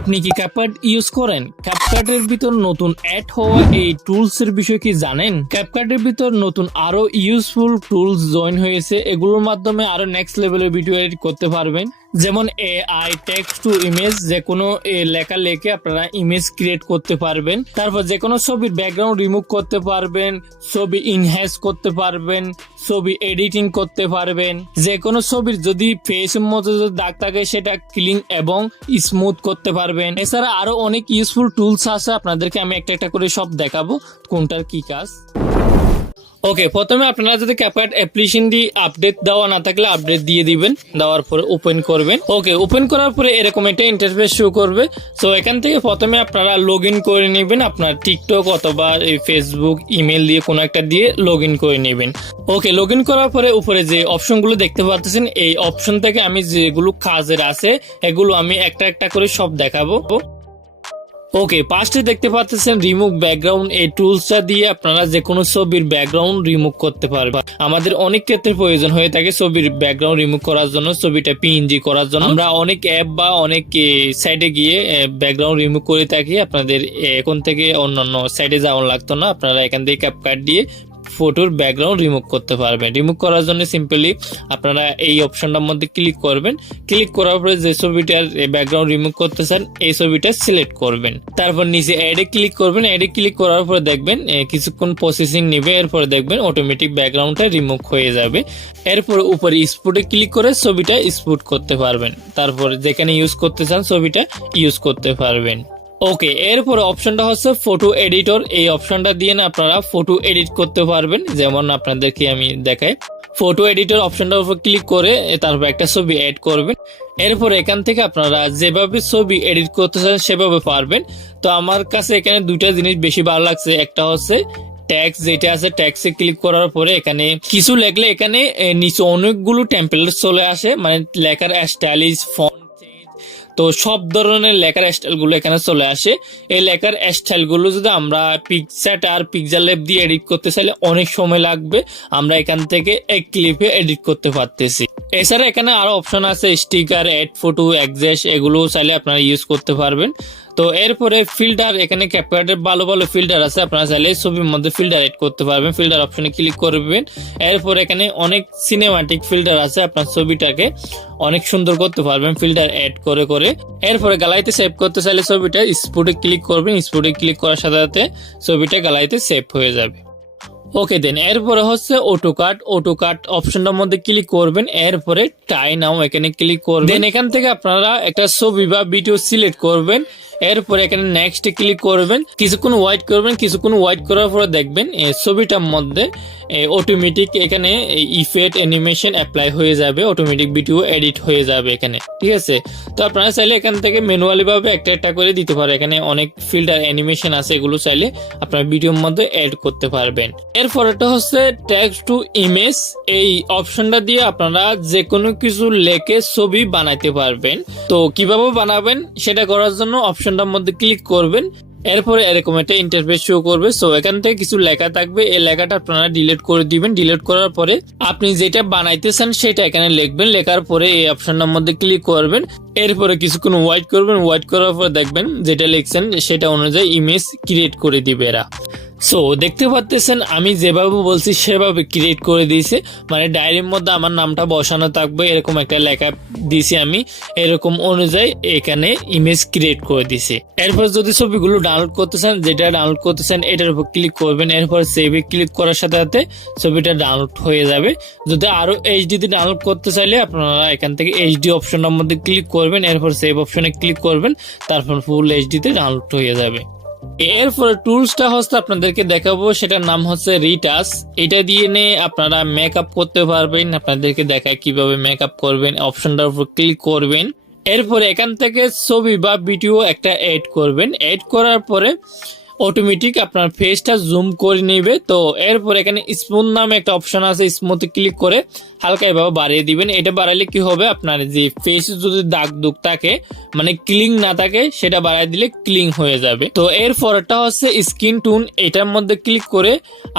আপনি কি CapCut use করেন? ক্যাপকাটের ভিতর নতুন অ্যাড হওয়া এই টুলস এর বিষয় কি জানেন? ক্যাপকাটের ভিতর নতুন আরো ইউজফুল টুলস জয়েন হয়েছে, এগুলোর মাধ্যমে আরো নেক্সট লেভেলের ভিডিও এডিট করতে পারবেন। যেমন এআই টেক্সট টু ইমেজ, যে কোনো লেখা লেখে আপনারা ইমেজ ক্রিয়েট করতে পারবেন। তারপর যে কোনো ছবির ব্যাকগ্রাউন্ড রিমুভ করতে পারবেন, ছবি ইনহ্যান্স করতে পারবেন, ছবি এডিটিং করতে পারবেন। যে কোনো ছবির যদি ফেসের মধ্যে যদি দাগ থাকে সেটা ক্লিন এবং স্মুথ করতে পারবেন। এছাড়া আরো অনেক ইউজফুল টুলস আছে, আপনাদেরকে আমি একটা একটা করে সব দেখাবো কোনটার কি কাজ। ওকে, প্রথমে আপনারা যদি ক্যাপকাট অ্যাপ্লিকেশন দিয়ে আপডেট দেওয়া না থাকলে আপডেট দিয়ে দিবেন, দেওয়ার পরে ওপেন করবেন। ওকে, ওপেন করার পরে এরকম একটা ইন্টারফেস শো করবে। সো এখান থেকে প্রথমে আপনারা লগ ইন করে নেবেন, আপনার টিকটক অথবা ফেসবুক ইমেল দিয়ে কোনো একটা দিয়ে লগ ইন করে নেবেন। ওকে, লগ ইন করার পরে উপরে যে অপশনগুলো দেখতে পাচ্ছেন, এই অপশন থেকে আমি যেগুলো কাজের আছে এগুলো আমি একটা একটা করে সব দেখাবো। ওকে, পাঁচটি দেখতে পাচ্ছেন রিমুভ ব্যাকগ্রাউন্ড। এই টুলসটা দিয়ে আপনারা যে কোনো ছবির ব্যাকগ্রাউন্ড রিমুভ করতে পারবেন। আমাদের অনেক ক্ষেত্রে প্রয়োজন হয়ে থাকে ছবির ব্যাকগ্রাউন্ড রিমুভ করার জন্য, ছবিটা পিএনজি করার জন্য আমরা অনেক অ্যাপ বা অনেক সাইটে গিয়ে ব্যাকগ্রাউন্ড রিমুভ করে থাকি। আপনাদের এখন থেকে অন্যান্য সাইটে যাওয়া লাগতো না, আপনারা এখান থেকে ক্যাপকাট দিয়ে ফটোর ব্যাকগ্রাউন্ড রিমুভ করতে পারবেন। রিমুভ করার জন্য সিম্পলি আপনারা এই অপশনটার মধ্যে ক্লিক করবেন। ক্লিক করার পরে যে ছবিটার ব্যাকগ্রাউন্ড রিমুভ করতে চান এই ছবিটা সিলেক্ট করবেন। তারপর নিচে অ্যাডে ক্লিক করবেন। অ্যাডে ক্লিক করার পরে দেখবেন কিছুক্ষণ প্রসেসিং নেবে, এরপরে দেখবেন অটোমেটিক ব্যাকগ্রাউন্ডটা রিমুভ হয়ে যাবে। এরপরে উপরে স্পুটে ক্লিক করে ছবিটা স্পুট করতে পারবেন। তারপর যেখানে ইউজ করতে চান ছবিটা ইউজ করতে পারবেন। ওকে, এরপরে অপশনটা হচ্ছে ফটো এডিটর। এই অপশনটা দিয়ে না আপনারা ফটো এডিট করতে পারবেন। যেমন আপনাদেরকে আমি দেখাই, ফটো এডিটর অপশনটার উপর ক্লিক করে তারপর একটা ছবি এড করবেন। এরপর এখান থেকে আপনারা যেভাবে ছবি এডিট করতে চান সেভাবে পারবেন। তো আমার কাছে এখানে দুইটা জিনিস বেশি ভালো লাগছে। একটা হচ্ছে ট্যাক্স, যেটা আছে ট্যাক্সে ক্লিক করার পরে এখানে কিছু লেখলে এখানে নিচে অনেকগুলো টেমপ্লেট চলে আসে, মানে লেখার স্টাইলিশ ফন্ট, তো সব ধরনের লেখার স্টাইলগুলো এখানে চলে আসে। এই লেখার স্টাইলগুলো যদি আমরা পিকচার আর পিকচার ল্যাব দিয়ে এডিট করতে চাইলে অনেক সময় লাগবে, আমরা এখান থেকে এক ক্লিপে এডিট করতে পারতেছি। এছাড়া এখানে আরো অপশন আছে স্টিকার, এড ফটো, এক্সেস, এগুলো চাইলে আপনারা ইউজ করতে পারবেন। তো এরপরে ফিল্টার, এখানে ক্যাপকাটের ভালো ভালো ফিল্টার আছে, আপনারা চাইলে ছবির মধ্যে ফিল্টার এড করতে পারবেন। ফিল্টার অপশনে ক্লিক করবেন। এরপর এখানে অনেক সিনেমাটিক ফিল্টার আছে, আপনার ছবিটাকে অনেক সুন্দর করতে পারবেন ফিল্টার এড করে করে। এরপরে গ্যালারিতে সেভ করতে চাইলে ছবিটা স্পুটে ক্লিক করবেন। স্পুটে ক্লিক করার সাথে সাথে ছবিটা গ্যালারিতে সেভ হয়ে যাবে। ওকে, দেন এরপরে হচ্ছে অটোকাট। অটোকাট অপশনটার মধ্যে ক্লিক করবেন। এরপরে টাই নাও এখানে ক্লিক করবেন। দেন এখান থেকে আপনারা একটা ছবি বা ভিডিও সিলেক্ট করবেন। এরপরে এখানে নেক্সট ক্লিক করবেন, কিছুক্ষণ ওয়েট করবেন। কিছুক্ষণ ওয়েট করার পরে দেখবেন এই ছবিটার মধ্যে অটোমেটিক এখানে ইফেক্ট অ্যানিমেশন অ্যাপ্লাই হয়ে যাবে, অটোমেটিক ভিডিও এডিট হয়ে যাবে এখানে, ঠিক আছে। তো আপনারা চাইলে এখান থেকে ম্যানুয়ালি ভাবে একটা একটা করে দিতে পারে। এখানে অনেক ফিল্টার অ্যানিমেশন আছে, এগুলো চাইলে আপনার ভিডিওর মধ্যে এড করতে পারবেন। এরপরটা হচ্ছে টেক্সট টু ইমেজ। এই অপশনটা দিয়ে আপনারা যে কোনো কিছু লেখে ছবি বানাইতে পারবেন। তো কিভাবে বানাবেন সেটা করার জন্য অপশনটার মধ্যে ক্লিক করবেন। এরপরে এরকম একটা ইন্টারফেস শো করবে। সো এখান থেকে কিছু লেখা থাকবে, এই লেখাটা আপনারা ডিলিট করে দিবেন। ডিলিট করার পরে আপনি যেটা বানাইতেছেন সেটা এখানে লিখবেন। লেখার পরে এই অপশনটার মধ্যে ক্লিক করবেন। এরপরে কিছুক্ষণ ওয়েট করবেন। ওয়েট করার পর দেখবেন যেটা লিখছেন সেটা অনুযায়ী ইমেজ ক্রিয়েট করে দিবে এরা। সো দেখতে পাচ্ছেন আমি যেভাবে বলছি সেভাবে ক্রিয়েট করে দিয়েছে, মানে ডায়েরির মধ্যে আমার নামটা বসানো থাকবে এরকম একটা লেখা দিয়েছি আমি, এরকম অনুযায়ী এখানে ইমেজ ক্রিয়েট করে দিয়েছি। এরপর যদি ছবিগুলো ডাউনলোড করতে চান, যেটা ডাউনলোড করতে চান এটার উপর ক্লিক করবেন। এরপর সেভে ক্লিক করার সাথে সাথে ছবিটা ডাউনলোড হয়ে যাবে। যদি আরো এইচডিতে ডাউনলোড করতে চাইলে আপনারা এখান থেকে এইচডি অপশনের মধ্যে ক্লিক করবেন। এরপর সেভ অপশনে ক্লিক করবেন, তারপর ফুল এইচডিতে ডাউনলোড হয়ে যাবে। এরপরে টুলসটা হচ্ছে আপনাদেরকে দেখাবো, সেটার নাম হচ্ছে রিটাচ। এটা দিয়ে নিয়ে আপনারা মেকআপ করতে পারবেন। আপনাদেরকে দেখায় কিভাবে মেকআপ করবেন। অপশনটার উপর ক্লিক করবেন। এরপরে এখান থেকে ছবি বা ভিডিও একটা এড করবেন। এড করার পরে অটোমেটিক আপনার ফেসটা জুম করে নেবে। তো এরপর এখানে স্মুথ নামে একটা অপশন আছে, স্মুথে ক্লিক করে হালকা এভাবে বাড়িয়ে দিবেন। এটা বাড়াইলে কি হবে, আপনার যে ফেসে যদি দাগ দুগ থাকে, মানে ক্লিন না থাকে, সেটা বাড়াই দিলে ক্লিন হয়ে যাবে। তো এরপরটা হচ্ছে স্কিন টোন। এটার মধ্যে ক্লিক করে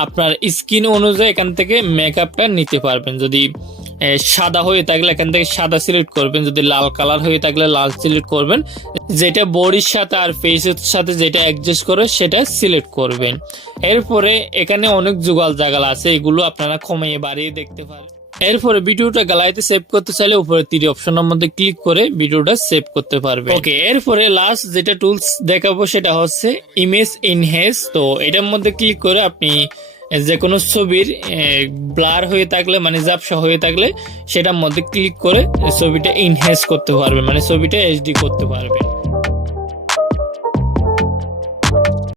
আপনার স্কিন অনুযায়ী এখান থেকে মেকআপটা নিতে পারবেন। যদি সাদা হয়ে থাকলে এখান থেকে সাদা সিলেক্ট করবেন, যদি লাল কালার হয়ে থাকলে লাল সিলেক্ট করবেন, যেটা বডির সাথে আর ফেসের সাথে যেটা অ্যাডজাস্ট করে সেটা সিলেক্ট করবেন। এরপরে এখানে অনেক যুগল জাগাল আছে, এগুলো আপনারা কমিয়ে বাড়িয়ে দেখতে পারেন। এরপরে ভিডিওটা গ্যালারিতে সেভ করতে চাইলে উপরে 3 অপশনের মধ্যে ক্লিক করে ভিডিওটা সেভ করতে পারবে। ওকে, এরপরে লাস্ট যেটা টুলস দেখাবো সেটা হচ্ছে ইমেজ এনহ্যান্স। তো এটার মধ্যে ক্লিক করে আপনি যে কোনো ছবির ব্লার হয়ে থাকলে মানে ঝাপসা হয়ে থাকলে সেটার মধ্যে ক্লিক করে ছবিটা এনহ্যান্স করতে পারবেন, মানে ছবিটা এইচডি করতে পারবেন।